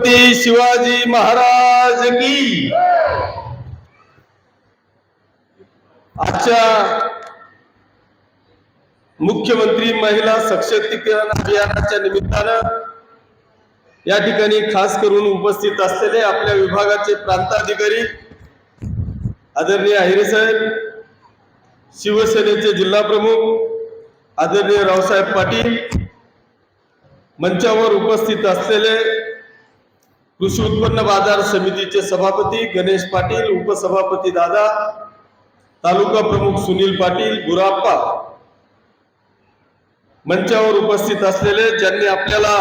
छत्रपती शिवाजी महाराज की। आजच्या मुख्यमंत्री महिला सशक्तीकरण अभियानाच्या निमित्तानं या ठिकाणी खास करून उपस्थित असलेले आपल्या विभागाचे प्रांताधिकारी आदरणीय अहिरे साहेब, शिवसेनेचे जिल्हा प्रमुख आदरणीय रावसाहेब पाटील, मंचावर उपस्थित असलेले कृषी उत्पन्न बाजार समितीचे सभापती गणेश पाटील, उपसभापती दादा, तालुका प्रमुख सुनील पाटील, गुराप्पा, मंचावर उपस्थित असलेले ज्यांनी आपल्याला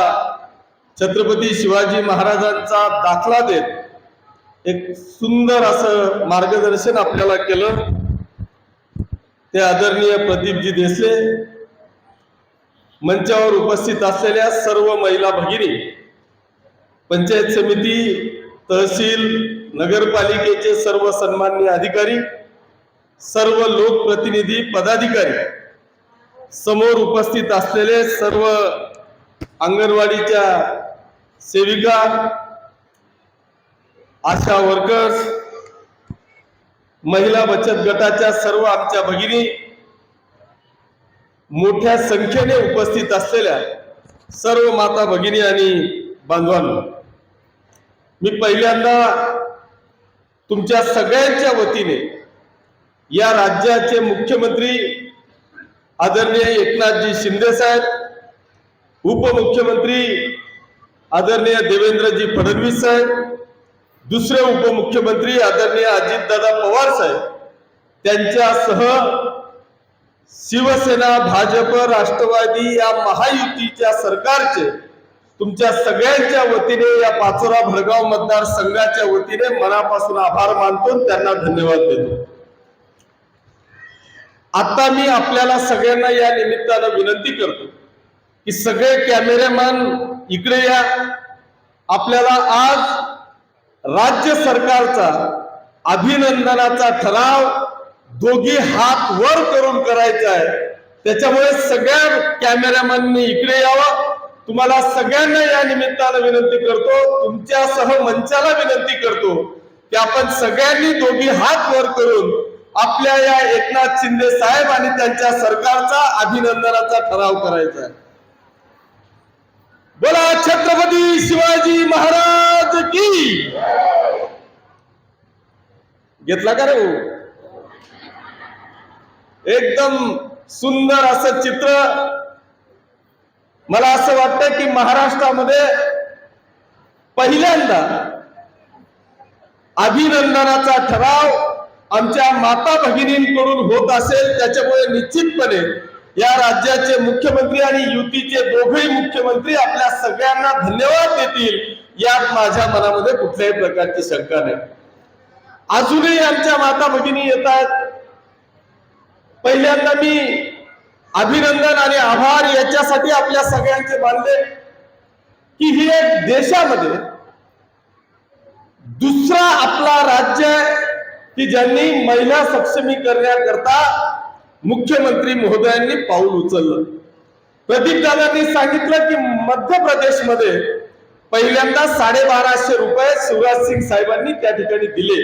छत्रपती शिवाजी महाराजांचा दाखला देत एक सुंदर असं मार्गदर्शन आपल्याला केलं, ते आदरणीय प्रदीपजी देसले, मंचावर उपस्थित असलेल्या सर्व महिला भगिनी, पंचायत समिती, तहसील, नगरपालिकेचे सर्व सन्माननीय अधिकारी, सर्व लोकप्रतिनिधी, पदाधिकारी, समोर उपस्थित असलेले सर्व अंगणवाडीच्या सेविका, आशा वर्कर्स, महिला बचत गटाच्या सर्व आमच्या भगिनी, मोठ्या संख्येने उपस्थित असलेल्या सर्व माता भगिनी आणि बांधवांनो, मी पहिल्यांदा तुमच्या सगळ्यांच्या वतीने या राज्याचे मुख्यमंत्री आदरणीय एकनाथजी शिंदे साहेब, उपमुख्यमंत्री आदरणीय देवेंद्रजी फडणवीस साहेब, दुसरे उपमुख्यमंत्री आदरणीय अजितदादा पवार साहेब, त्यांच्यासह शिवसेना, भाजप, राष्ट्रवादी या महायुतीच्या सरकारचे तुमच्या सगळ्यांच्या वतीने, या पाचोरा भडगाव मतदारसंघाच्या वतीने मनापासून आभार मानतो, त्यांना धन्यवाद देतो। आता मी आपल्याला सगळ्यांना या निमित्तानं विनंती करतो की सगळे कॅमेरामॅन इकडे या। आपल्याला आज राज्य सरकारचा अभिनंदनाचा ठराव दोघी हात वर करून करायचा आहे, त्याच्यामुळे सगळ्या कॅमेरामॅननी इकडे यावं। तुम्हाला सगळ्यांना या निमित्तानं विनंती करतो, तुमच्यासह मंचाला विनंती करतो की आपण सगळ्यांनी दोघी हात वर करून आपल्या या एकनाथ शिंदे साहेब आणि त्यांच्या सरकारचा अभिनंदनाचा ठराव करायचा आहे। बोला छत्रपती शिवाजी महाराज की। घेतला का रे? एकदम सुंदर असं चित्र। मला असं वाटतं की महाराष्ट्रामध्ये पहिल्यांदा अभिनंदनाचा ठराव आमच्या माता भगिनींकडून होत असेल, त्याच्यामुळे निश्चितपणे या राज्याचे मुख्यमंत्री आणि युतीचे दोघेही मुख्यमंत्री आपल्या सगळ्यांना धन्यवाद देतील, यात माझ्या मनामध्ये कुठल्याही प्रकारची शंका नाही। अजूनही आमच्या माता भगिनी येत आहेत। पहिल्यांदा मी अभिनंदन आणि आभार याच्यासाठी आपल्या सगळ्यांचे मानले की ही एक देशामध्ये दुसरा आपला राज्य आहे की ज्यांनी महिला सक्षमीकरणाकरता मुख्यमंत्री महोदयांनी पाऊल उचललं। प्रदीप दादांनी सांगितलं की मध्य प्रदेशमध्ये पहिल्यांदा 1250 रुपये शिवराज सिंग साहेबांनी त्या ठिकाणी दिले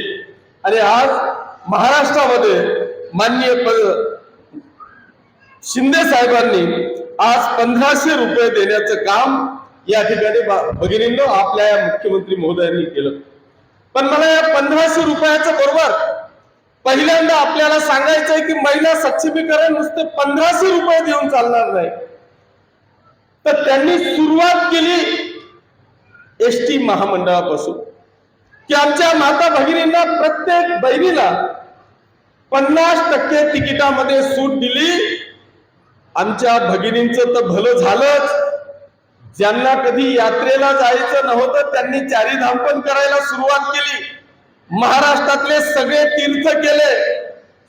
आणि आज महाराष्ट्रामध्ये माननीय शिंदे साहेबांनी आज 1500 रुपये देण्याचं काम या ठिकाणी भगिनींनो आपल्या या मुख्यमंत्री महोदयांनी केलं। पण मला या 1500 रुपयाचं बरोबर पहिल्यांदा आपल्याला सांगायचंय की महिला सक्षमीकरण नुसते 1500 रुपये देऊन चालणार नाही, तर त्यांनी सुरुवात केली एसटी महामंडळापासून की आमच्या माता भगिनींना प्रत्येक बहिणीला 50% तिकिटामध्ये सूट दिली। आमच्या भगिनींचं तर भलं झालंच, ज्यांना कधी यात्रेला जायचं नव्हतं त्यांनी चारीधाम पण करायला सुरुवात केली, महाराष्ट्रातले सगळे तीर्थ केले,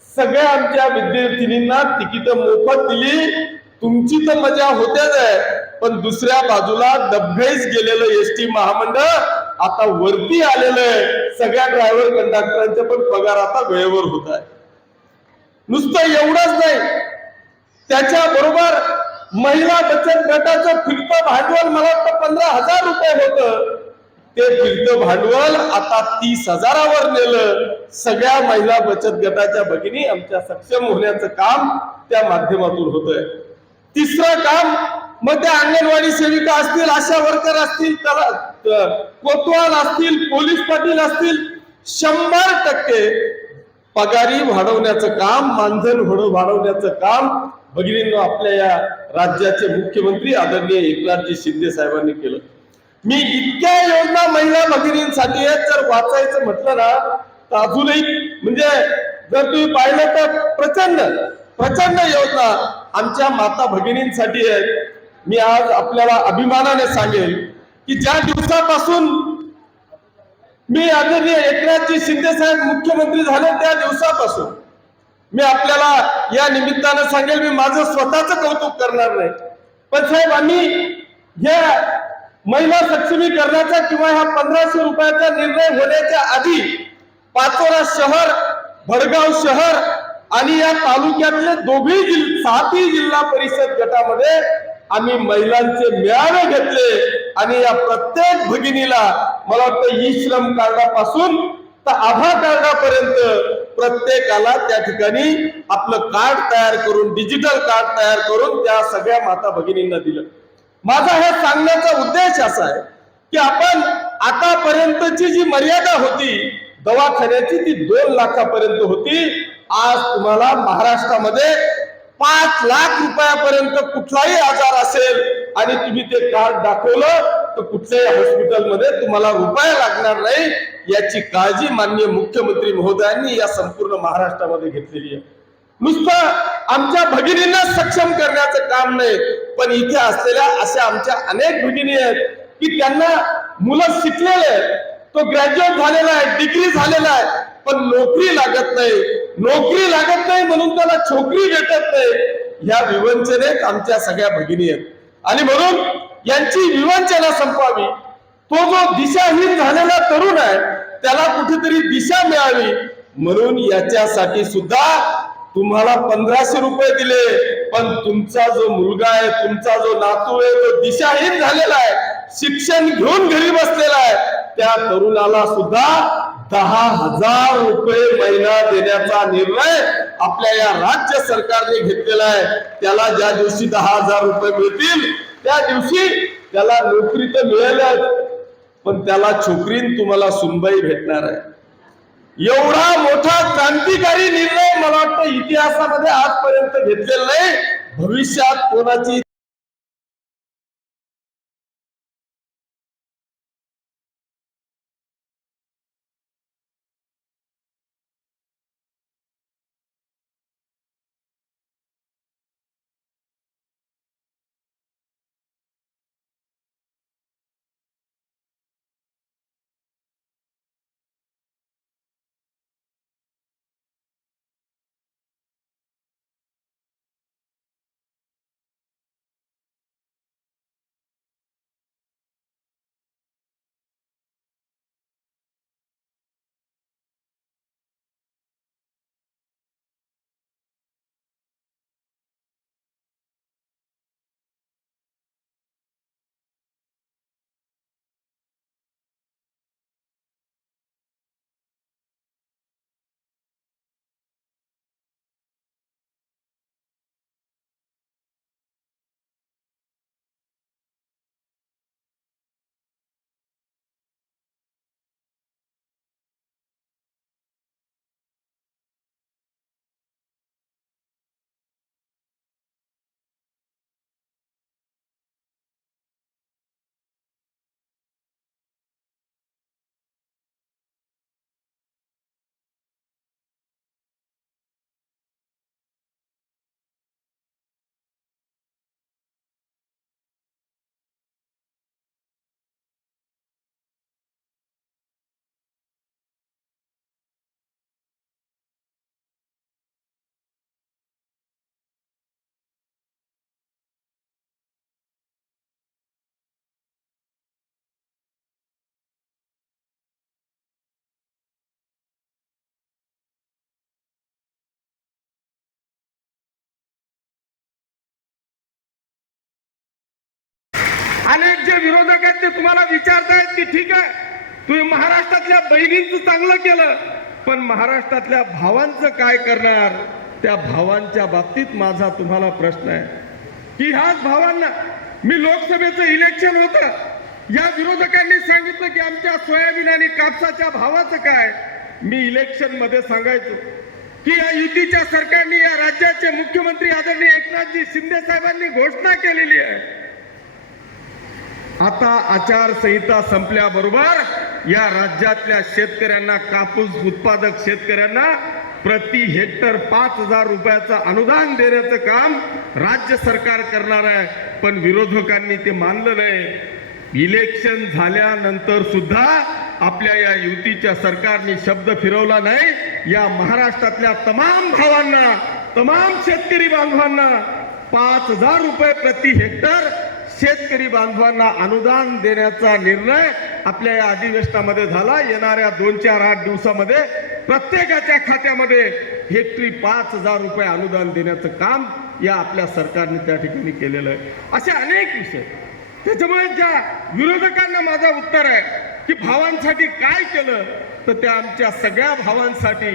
सगळ्या आमच्या विद्यार्थिनींना तिकीट मोफत दिली। तुमची तर मजा होतेच आहे, पण दुसऱ्या बाजूला डबघाईस गेलेलं एसटी महामंडळ आता वरती आलेलं आहे। सगळ्या ड्रायव्हर कंडक्टरांचे पण पगार आता वेळेवर होत आहे। नुसतं एवढंच नाही, त्याच्याबरोबर महिला बचत गटाचं फिरतं भांडवल मला वाटतं 15,000 रुपये होतं, ते फिरतं भांडवल आता 30,000वर नेलं. सगळ्या महिला बचत गटाच्या भगिनी आमच्या सक्षम होण्याचं काम त्या माध्यमातून होतंय. तिसरं काम मग त्या अंगणवाडी सेविका असतील, आशा वर्कर असतील, कोतवाल असतील, पोलीस पाटील असतील, 100% पगारी वाढवण्याचं काम, मानधन वाढवण्याचं काम भगिनींनो आपल्या या राज्याचे मुख्यमंत्री आदरणीय एकनाथजी शिंदे साहेबांनी केलं. मी इतक्या योजना महिला भगिनींसाठी आहेत, जर वाचायचं म्हटलं ना तर अजूनही म्हणजे जर तुम्ही पाहिलं तर प्रचंड प्रचंड योजना आमच्या माता भगिनींसाठी आहेत. मी आज आपल्याला अभिमानाने सांगेल की ज्या दिवसापासून मी आदरणीय एकनाथजी शिंदे साहेब मुख्यमंत्री झाले त्या दिवसापासून मी आपल्याला या निमित्तानं सांगेल, मी माझं स्वतःच कौतुक करणार नाही, पण साहेब आम्ही या महिला सक्षमीकरणाचा किंवा ह्या 1500 रुपयाचा निर्णय होण्याच्या आधी पाचोरा शहर, भडगाव शहर आणि या तालुक्यातले सातही जिल्हा परिषद गटामध्ये आम्ही महिलांचे मेळावे घेतले आणि या प्रत्येक भगिनीला मला वाटतं ई श्रम कार्डापासून तर आधार कार्डापर्यंत प्रत्येकाला त्या ठिकाणी आपलं कार्ड तयार करून, डिजिटल कार्ड तयार करून त्या सगळ्या माता भगिनींना दिलं. माझा हे सांगण्याचा उद्देश असा आहे की आपण आतापर्यंतची जी मर्यादा होती दवाखान्याची ती 2 लाखापर्यंत होती. आज तुम्हाला महाराष्ट्रामध्ये 5 लाख रुपयापर्यंत कुठलाही आजार असेल आणि तुम्ही ते कार्ड दाखवलं तर कुठल्याही हॉस्पिटलमध्ये तुम्हाला रुपया लागणार नाही, याची काळजी माननीय मुख्यमंत्री महोदयांनी या संपूर्ण महाराष्ट्रामध्ये घेतलेली आहे. नुसतं आमच्या भगिनींना सक्षम करण्याचं काम नाही, पण इथे असलेल्या अशा आमच्या अनेक भगिनी आहेत की त्यांना मुलं शिकलेले आहेत, तो ग्रॅज्युएट झालेला आहे, डिग्री झालेला आहे, पण नोकरी लागत नाही. नोकरी लागत नाही म्हणून त्याला छोकरी भेटत नाही. ह्या विवंचनेत आमच्या सगळ्या भगिनी आहेत आणि म्हणून यांची विवंचना संपवावी. तो जो दिशाहीन झालेला तरुण आहे त्याला कुठेतरी दिशा मिळावी म्हणून याच्यासाठी सुद्धा तुम्हाला 1500 रुपये दिले, पण तुमचा जो मुलगा आहे, तुमचा जो नातू आहे, तो दिशाहीन झालेला आहे, शिक्षण घेऊन घरी बसलेला आहे, त्या तरुणाला सुद्धा 10,000 रुपये महिना देण्याचा निर्णय आपल्या या राज्य सरकारने घेतलेला आहे. त्याला ज्या दिवशी 10,000 रुपये मिळतील त्या दिवशी त्याला नोकरी तर मिळेलच, पण त्याला छोकरीन तुम्हाला सुनबाई भेटणार आहे. एवढा मोठा क्रांतिकारी निर्णय मला वाटतं इतिहासामध्ये आजपर्यंत घेतलेला नाही. भविष्यात कोणाची अनेक जे विरोधक आहेत ते तुम्हाला विचारतायत की ठीक आहे तुम्ही महाराष्ट्रातल्या बहिणींचं चांगलं केलं, पण महाराष्ट्रातल्या भावांचं काय करणार? त्या भावांच्या बाबतीत माझा तुम्हाला प्रश्न आहे की ह्याच भावांना मी लोकसभेचं इलेक्शन होतं, या विरोधकांनी सांगितलं की आमच्या सोयाबीन आणि कापसाच्या भावाचं काय? मी इलेक्शन मध्ये सांगायचो की या युतीच्या सरकारने या राज्याचे मुख्यमंत्री आदरणीय एकनाथजी शिंदे साहेबांनी घोषणा केलेली आहे, आता आचारसंहिता संपल्याबरोबर या राज्यातल्या शेतकऱ्यांना, कापूस उत्पादक शेतकऱ्यांना प्रति हेक्टर 5,000 रुपयाचं अनुदान देण्याचं काम राज्य सरकार करणार आहे. पण विरोधकांनी ते मानलं नाही. इलेक्शन झाल्यानंतर सुद्धा आपल्या या युतीच्या सरकारने शब्द फिरवला नाही. या महाराष्ट्रातल्या तमाम भावांना, तमाम शेतकरी बांधवांना 5,000 रुपये प्रति हेक्टर शेतकरी बांधवांना अनुदान देण्याचा निर्णय आपल्या या अधिवेशनामध्ये झाला. येणाऱ्या 2-4-8 दिवसामध्ये प्रत्येकाच्या खात्यामध्ये हेक्टरी 5,000 रुपये अनुदान देण्याचं काम या आपल्या सरकारने त्या ठिकाणी केलेलं आहे. असे अनेक विषय. त्याच्यामुळे ज्या विरोधकांना माझा उत्तर आहे की भावांसाठी काय केलं, तर त्या आमच्या सगळ्या भावांसाठी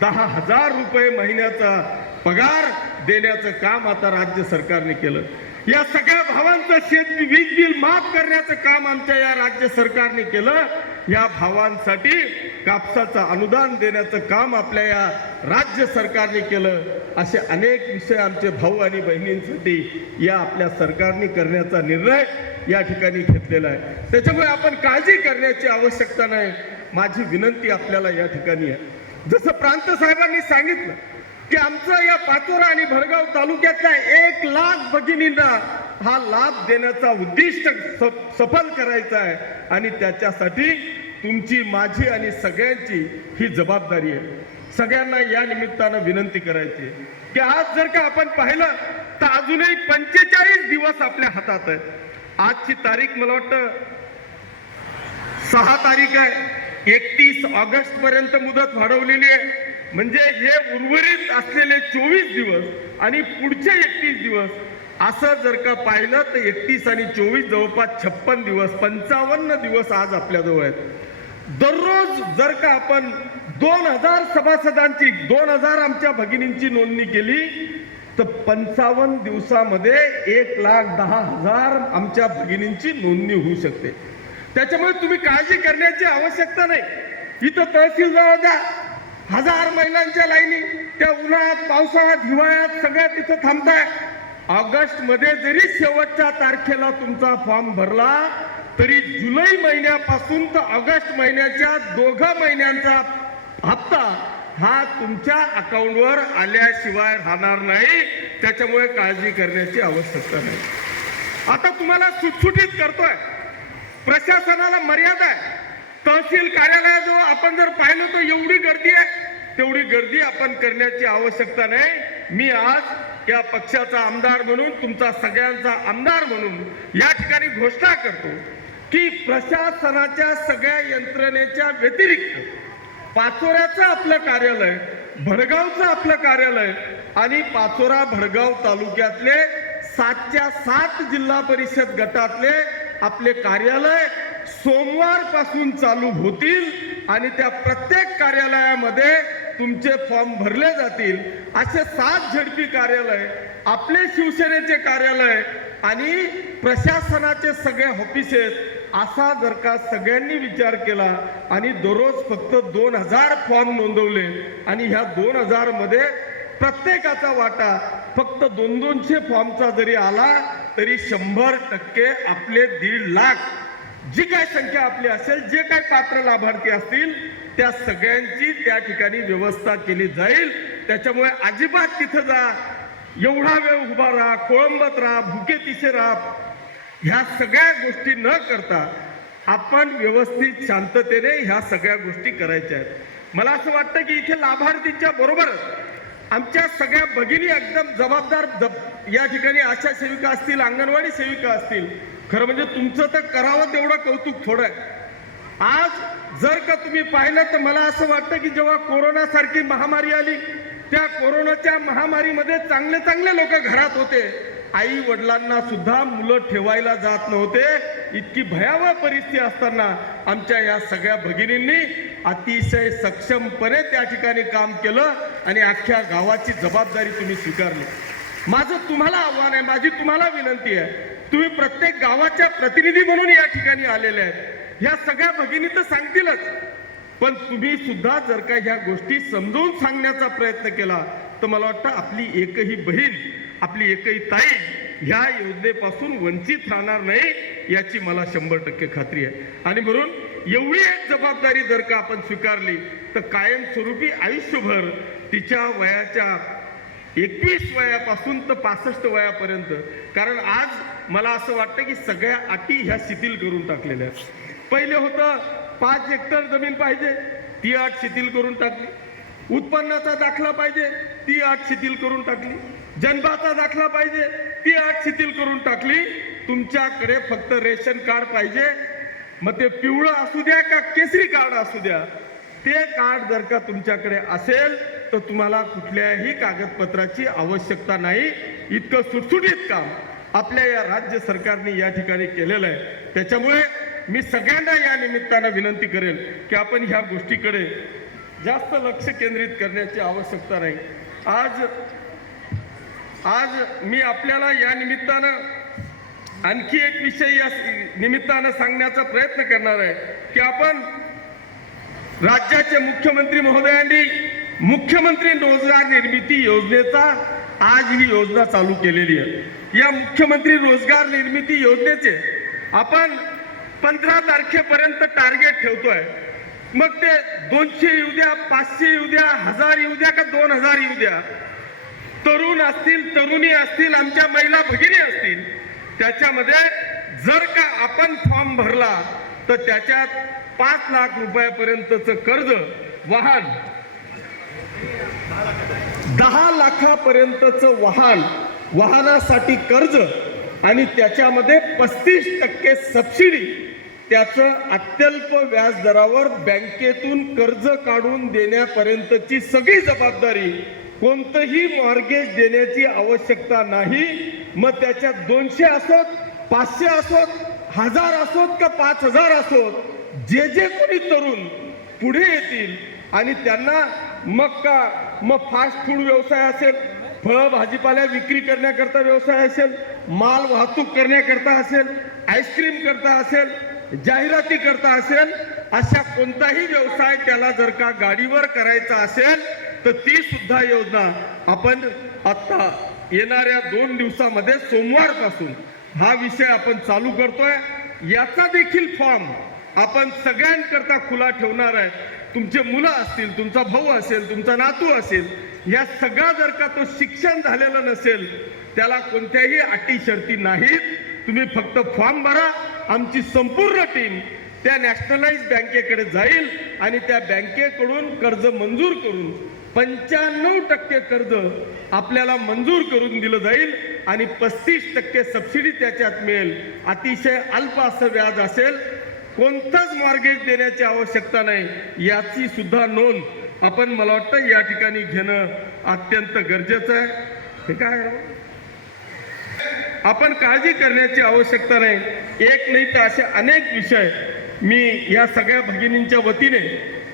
10,000 रुपये महिन्याचा पगार देण्याचं काम आता राज्य सरकारने केलं. या सगळ्या भावांचं वीज बिल माफ करण्याचं काम आमच्या या राज्य सरकारने केलं. या भावांसाठी कापसाचं अनुदान देण्याचं काम आपल्या या राज्य सरकारने केलं. असे अनेक विषय आमचे भाऊ आणि बहिणींसाठी या आपल्या सरकारने करण्याचा निर्णय या ठिकाणी घेतलेला आहे. त्याच्यामुळे आपण काळजी करण्याची आवश्यकता नाही. माझी विनंती आपल्याला या ठिकाणी आहे, जसं प्रांत साहेबांनी सांगितलं की आमचं या पाचोरा आणि भडगाव तालुक्यातल्या 1 लाख भगिनींना हा लाभ देण्याचा उद्दिष्ट सफल करायचा आहे आणि त्याच्यासाठी तुमची, माझी आणि सगळ्यांची ही जबाबदारी आहे. सगळ्यांना या निमित्तानं विनंती करायची की आज जर का आपण पाहिलं तर अजूनही 45 दिवस आपल्या हातात आहेत. आजची तारीख मला वाटतं 6 तारीख आहे. 31 ऑगस्ट पर्यंत मुदत वाढवलेली आहे. म्हणजे हे उर्वरित असलेले 24 दिवस आणि पुढचे 31 दिवस असं जर का पाहिलं तर 31 आणि 24 जवळपास 56 दिवस, 55 दिवस आज आपल्याजवळ आहेत. दररोज जर का आपण 2000 सभासदांची, 2000 आमच्या भगिनींची नोंदणी केली तर 55 दिवसामध्ये 1,10,000 आमच्या भगिनींची नोंदणी होऊ शकते. त्याच्यामुळे तुम्ही काळजी करण्याची आवश्यकता नाही. इथं तहसील जवळ जा, 1000 महिलांच्या लाईनी त्या उन्हाळ्यात, पावसाळ्यात, हिवाळ्यात सगळ्या तिथं थांबताय. ऑगस्ट मध्ये जरी शेवटच्या तारखेला तुमचा फॉर्म भरला तरी जुलै महिन्यापासून तर ऑगस्ट महिन्याच्या 2 महिन्यांचा हप्ता हा तुमच्या अकाउंटवर आल्याशिवाय राहणार नाही. त्याच्यामुळे काळजी करण्याची आवश्यकता नाही. आता तुम्हाला सुटसुटीत करतोय, प्रशासनाला मर्यादा आहे. तहसील कार्यालयाजवळ आपण जर पाहिलं तर एवढी गर्दी आहे, तेवढी गर्दी आपण करण्याची आवश्यकता नाही. मी आज या पक्षाचा आमदार म्हणून, तुमचा सगळ्यांचा आमदार म्हणून या ठिकाणी घोषणा करतो की प्रशासनाच्या सगळ्या यंत्रणेच्या व्यतिरिक्त पाचोऱ्याचं आपलं कार्यालय, भडगावचं आपलं कार्यालय आणि पाचोरा भडगाव तालुक्यातले 7च्या 7 जिल्हा परिषद गटातले आपले कार्यालय सोमवारपासून चालू होतील आणि त्या प्रत्येक कार्यालयामध्ये तुमचे फॉर्म भरले जातील. असे 7 झडपी कार्यालय, आपले शिवसेनेचे कार्यालय आणि प्रशासनाचे सगळे ऑफिसेस, असा जर का सगळ्यांनी विचार केला आणि दररोज फक्त 2000 फॉर्म नोंदवले आणि ह्या 2000 मध्ये प्रत्येकाचा वाटा फक्त 200 फॉर्मचा जरी आला तरी 100% आपले 1.5 लाख जी काय संख्या आपली असेल, जे काय पात्र लाभार्थी असतील त्या सगळ्यांची त्या ठिकाणी व्यवस्था केली जाईल. त्याच्यामुळे अजिबात तिथं जा, एवढा वेळ उभा राहा, खोळंबत राहा, भुके तिसे राहा, ह्या सगळ्या गोष्टी न करता आपण व्यवस्थित शांततेने ह्या सगळ्या गोष्टी करायच्या आहेत. मला असं वाटतं की इथे लाभार्थींच्या बरोबरच आमच्या सगळ्या भगिनी एकदम जबाबदार या ठिकाणी आशा सेविका असतील, अंगणवाडी सेविका असतील. खरं म्हणजे तुमचं तर करावं तेवढं कौतुक थोडं आहे. आज जर का तुम्ही पाहिलं तर मला असं वाटतं की जेव्हा कोरोना सारखी महामारी आली, त्या कोरोनाच्या महामारीमध्ये चांगले लोक घरात होते आई वडिलांना सुद्धा मुलं ठेवायला जात नव्हते, इतकी भयावह परिस्थिती असताना आमच्या या सगळ्या भगिनींनी अतिशय सक्षमपणे त्या ठिकाणी काम केलं आणि अख्ख्या गावाची जबाबदारी तुम्ही स्वीकारली. माझं तुम्हाला आव्हान आहे, माझी तुम्हाला विनंती आहे, तुम्ही प्रत्येक गावाच्या प्रतिनिधी म्हणून या ठिकाणी आलेले आहेत. ह्या सगळ्या भगिनी तर सांगतीलच, पण तुम्ही सुद्धा जर का ह्या गोष्टी समजावून सांगण्याचा प्रयत्न केला तर मला वाटतं आपली एकही बहीण, आपली एकही ताई ह्या योजनेपासून वंचित राहणार नाही याची मला 100% खात्री आहे. आणि म्हणून एवढी एक जबाबदारी जर का आपण स्वीकारली तर कायमस्वरूपी आयुष्यभर तिच्या वयाच्या 21 वयापासून तर 65 वयापर्यंत, कारण आज मला असं वाटतं की सगळ्या अटी ह्या शिथिल करून टाकलेल्या आहेत. पहिले होतं 5 हेक्टर जमीन पाहिजे, ती अट शिथिल करून टाकली. उत्पन्नाचा दाखला पाहिजे, ती अट शिथिल करून टाकली. जन्माचा दाखला पाहिजे, ती अट शिथिल करून टाकली. तुमच्याकडे फक्त रेशन कार्ड पाहिजे, मग ते पिवळं असू द्या का केसरी कार्ड असू द्या, ते कार्ड जर का तुमच्याकडे असेल तर तुम्हाला कुठल्याही कागदपत्राची आवश्यकता नाही. इतकं सुटसुटीत काम आपल्या या राज्य सरकारने या ठिकाणी केलेलं आहे. त्याच्यामुळे मी सगळ्यांना या निमित्तानं विनंती करेल की आपण ह्या गोष्टीकडे जास्त लक्ष केंद्रित करण्याची आवश्यकता नाही. आज मी आपल्याला या निमित्तानं आणखी एक विषय या निमित्तानं सांगण्याचा प्रयत्न करणार आहे की आपण राज्याचे मुख्यमंत्री महोदयांनी मुख्यमंत्री रोजगार निर्मिती योजनेचा आज ही योजना चालू केलेली आहे. या मुख्यमंत्री रोजगार निर्मिती योजनेचे आपण 15 तारखेपर्यंत टार्गेट ठेवतोय. मग ते 200 येऊ द्या, 500 येऊ द्या, 1000 येऊ द्या का 2000 येऊ द्या, तरुण असतील, तरुणी असतील, आमच्या महिला भगिनी असतील, त्याच्यामध्ये जर का आपण फॉर्म भरला तर त्याच्यात 5 लाख रुपयापर्यंतचं कर्ज, वाहन 10 लाखापर्यंतचं वाहनासाठी कर्ज आणि त्याच्यामध्ये 35% सबसिडी, त्याचं अत्यल्प व्याज दरावर बँकेतून कर्ज काढून देण्यापर्यंतची सगळी जबाबदारी, कोणतंही मॉर्गेज देण्याची आवश्यकता नाही. मग त्याच्यात 200 असोत, 500 असोत, 1000 असोत का 5000 असोत, जे कोणी तरुण पुढे येतील आणि त्यांना मग फास्ट फूड व्यवसाय असेल, फळ भाजीपाला विक्री करण्याकरता व्यवसाय असेल, माल वाहतूक करण्याकरता असेल, आईस्क्रीम करता असेल, जाहिराती करता असेल, अशा कोणताही व्यवसाय त्याला जर का गाडीवर करायचा असेल तर ती सुद्धा योजना आपण आता येणाऱ्या 2 दिवसामध्ये सोमवारपासून हा विषय आपण चालू करतोय. याचा देखील फॉर्म आपण सगळ्यांकरता खुला ठेवणार आहे. तुमचे मुलं असतील, तुमचा भाऊ असेल, तुमचा नातू असेल, या सगळा जर का तो शिक्षण झालेलं नसेल त्याला कोणत्याही अटी शर्ती नाहीत. तुम्ही फक्त फॉर्म भरा, आमची संपूर्ण टीम त्या नॅशनलाइज बँकेकडे जाईल आणि त्या बँकेकडून कर्ज मंजूर करून 95% कर्ज आपल्याला मंजूर करून दिलं जाईल आणि 35% सबसिडी त्याच्यात मिळेल. अतिशय अल्प असं व्याज असेल, कोणताच मॉर्गेज देण्याची आवश्यकता नाही. याची सुद्धा नोंद आपण मला वाटतं या ठिकाणी घेणं अत्यंत गरजेचं आहे. हे काय आपण काळजी करण्याची आवश्यकता नाही. एक नाही तर असे अनेक विषय मी या सगळ्या भगिनींच्या वतीने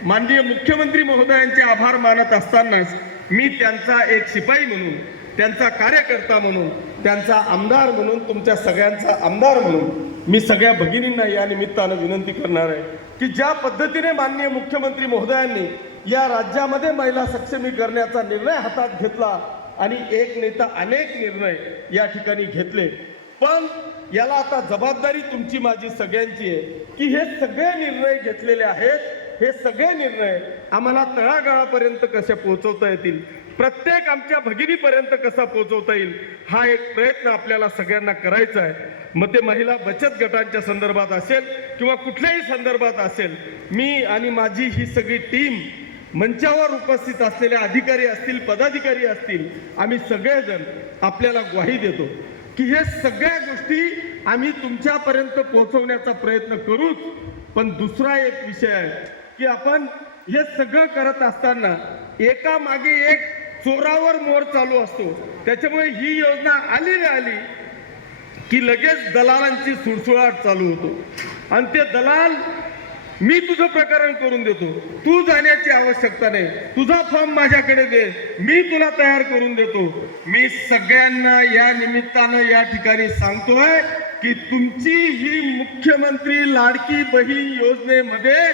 माननीय मुख्यमंत्री महोदयांचे आभार मानत असतानाच मी त्यांचा एक शिपाई म्हणून, त्यांचा कार्यकर्ता म्हणून, त्यांचा आमदार म्हणून, तुमच्या सगळ्यांचा आमदार म्हणून मी सगळ्या भगिनींना या निमित्तानं विनंती करणार आहे की ज्या पद्धतीने माननीय मुख्यमंत्री महोदयांनी या राज्यामध्ये महिला सक्षमीकरणाचा निर्णय हातात घेतला आणि एक नेता अनेक निर्णय या ठिकाणी घेतले, पण याला आता जबाबदारी तुमची माझी सगळ्यांची आहे की हे सगळे निर्णय घेतलेले आहेत, हे सगळे निर्णय आम्हाला तळागाळापर्यंत कसे पोहोचवता येतील, प्रत्येक आमच्या भगिनीपर्यंत कसा पोहोचवता येईल, हा एक प्रयत्न आपल्याला सगळ्यांना करायचा आहे. मग ते महिला बचत गटांच्या संदर्भात असेल किंवा कुठल्याही संदर्भात असेल, मी आणि माझी ही सगळी टीम, मंचावर उपस्थित असलेले अधिकारी असतील, पदाधिकारी असतील, आम्ही सगळेजण आपल्याला ग्वाही देतो की हे सगळ्या गोष्टी आम्ही तुमच्यापर्यंत पोहोचवण्याचा प्रयत्न करूच. पण दुसरा एक विषय आहे की आपण हे सगळं करत असताना एका मागे एक चोरावर मोर चालू असतो. त्याच्यामुळे ही योजना आली की लगेच दलालांची सुळसुळाट चालू होतो आणि ते दलाल मी तुझं प्रकरण करून देतो, तू जाण्याची आवश्यकता नाही, तुझा फॉर्म माझ्याकडे दे, मी तुला तयार करून देतो. मी सगळ्यांना या निमित्तानं या ठिकाणी सांगतोय की तुमची ही मुख्यमंत्री लाडकी बहीण योजनेमध्ये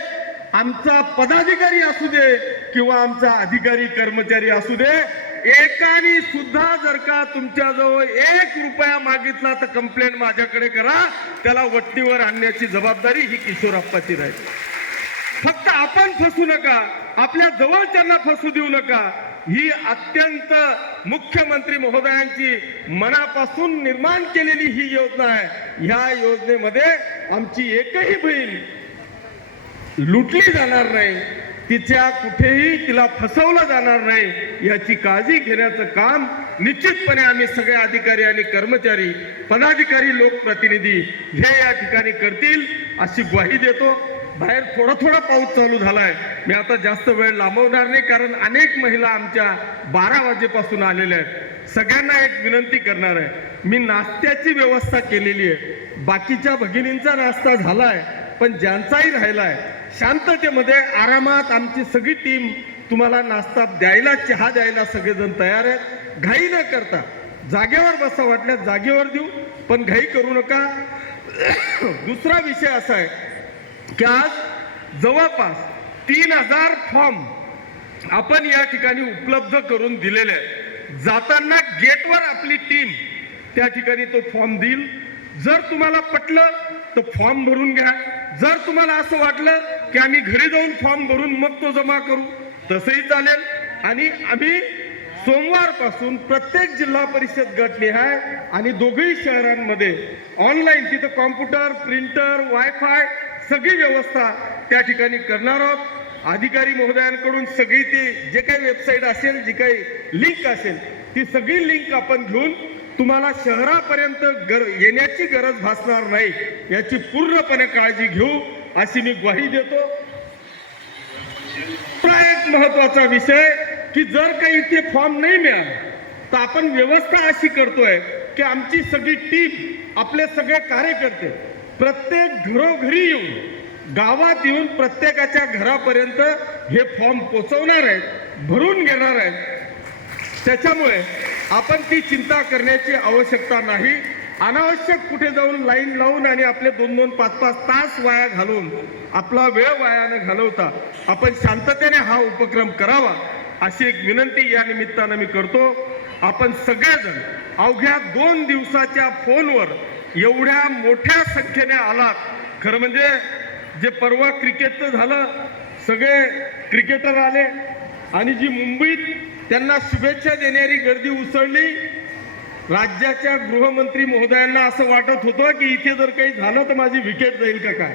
आमचा पदाधिकारी असू दे किंवा आमचा अधिकारी कर्मचारी असू दे, एकाने सुद्धा जर का तुमच्याजवळ 1 रुपया मागितला तर कंप्लेंट माझ्याकडे करा. त्याला वट्टीवर आणण्याची जबाबदारी ही किशोरप्पाची राहील. फक्त आपण फसू नका, आपल्या जवळच्यांना फसू देऊ नका. ही अत्यंत मुख्यमंत्री महोदयांची मनापासून निर्माण केलेली ही योजना आहे. ह्या योजनेमध्ये आमची एकही बहीण लुटली जाणार नाही, तिच्या कुठेही तिला फसवलं जाणार नाही याची काळजी घेण्याचं काम निश्चितपणे आम्ही सगळे अधिकारी आणि कर्मचारी, पदाधिकारी, लोकप्रतिनिधी हे या ठिकाणी करतील अशी ग्वाही देतो. बाहेर थोडा पाऊस चालू झालाय. मी आता जास्त वेळ लांबवणार नाही कारण अनेक महिला आमच्या 12 वाजेपासून आलेल्या आहेत. सगळ्यांना एक विनंती करणार आहे, मी नाश्त्याची व्यवस्था केलेली आहे. बाकीच्या भगिनींचा नाश्ता झालाय पण ज्यांचाही राहिलाय शांततेमध्ये आरामात आमची सगळी टीम तुम्हाला नाश्ता द्यायला, चहा द्यायला सगळेजण तयार आहेत. घाई न करता जागेवर बसा, वाटल्यास जागेवर देऊ पण घाई करू नका. दुसरा विषय असा आहे की आज जवळपास 3000 फॉर्म आपण या ठिकाणी उपलब्ध करून दिलेले आहेत. जाताना गेटवर आपली टीम त्या ठिकाणी तो फॉर्म देईल. जर तुम्हाला पटलं तर फॉर्म भरून घ्या. जर तुम्हाला असं वाटलं की आम्ही घरी जाऊन फॉर्म भरून मग तो जमा करू तसंही चालेल. आणि आम्ही सोमवारपासून प्रत्येक जिल्हा परिषद गटनिहाय आणि दोघही शहरांमध्ये ऑनलाईन तिथं कॉम्प्युटर, प्रिंटर, वायफाय सगळी व्यवस्था त्या ठिकाणी करणार आहोत. अधिकारी महोदयांकडून सगळी ती जे काही वेबसाईट असेल, जी काही लिंक असेल ती सगळी लिंक आपण घेऊन तुम्हाला शहरापर्यंत येण्याची गरज भासणार नाही याची पूर्णपणे काळजी घेऊ अशी मी ग्वाही देतो. एक महत्वाचा विषय की जर काही इथे फॉर्म नाही मिळाला तर आपण व्यवस्था अशी करतोय की आमची सगळी टीम, आपले सगळे कार्यकर्ते प्रत्येक घरोघरी येऊन, गावात येऊन प्रत्येकाच्या घरापर्यंत हे फॉर्म पोहोचवणार आहेत, भरून घेणार आहेत. त्याच्यामुळे आपण ती चिंता करण्याची आवश्यकता नाही. अनावश्यक कुठे जाऊन लाईन लावून आणि आपले 2-2, 5-5 तास वाया घालून आपला वेळ वाया न घालवता आपण शांततेने हा उपक्रम करावा अशी एक विनंती या निमित्तानं मी करतो. आपण सगळेजण अवघ्या 2 दिवसाच्या फोनवर एवढ्या मोठ्या संख्येने आलात. खरं म्हणजे जे परवा क्रिकेटचं झालं, सगळे क्रिकेटर आले आणि जी मुंबईत त्यांना शुभेच्छा देणारी गर्दी उसळली. राज्याच्या गृहमंत्री महोदयांना असं वाटत होतं की इथे जर काही झालं तर माझी विकेट जाईल का काय.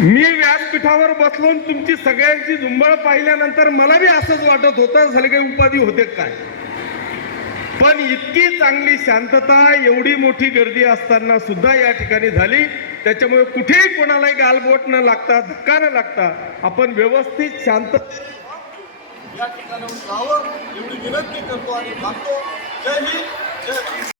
मी व्यासपीठावर बसलो तुमची सगळ्यांची झुंबळ पाहिल्यानंतर मला बी असंच वाटत होतं झालं काही उपाधी होते काय. पण इतकी चांगली शांतता, एवढी मोठी गर्दी असताना सुद्धा या ठिकाणी झाली. त्याच्यामुळे कुठेही कोणालाही गालबोट न लागता, धक्का न लागता आपण व्यवस्थित शांत या ठिकाणाहून जावं एवढी विनंती करतो आणि थांबतो. जय हिंद, जय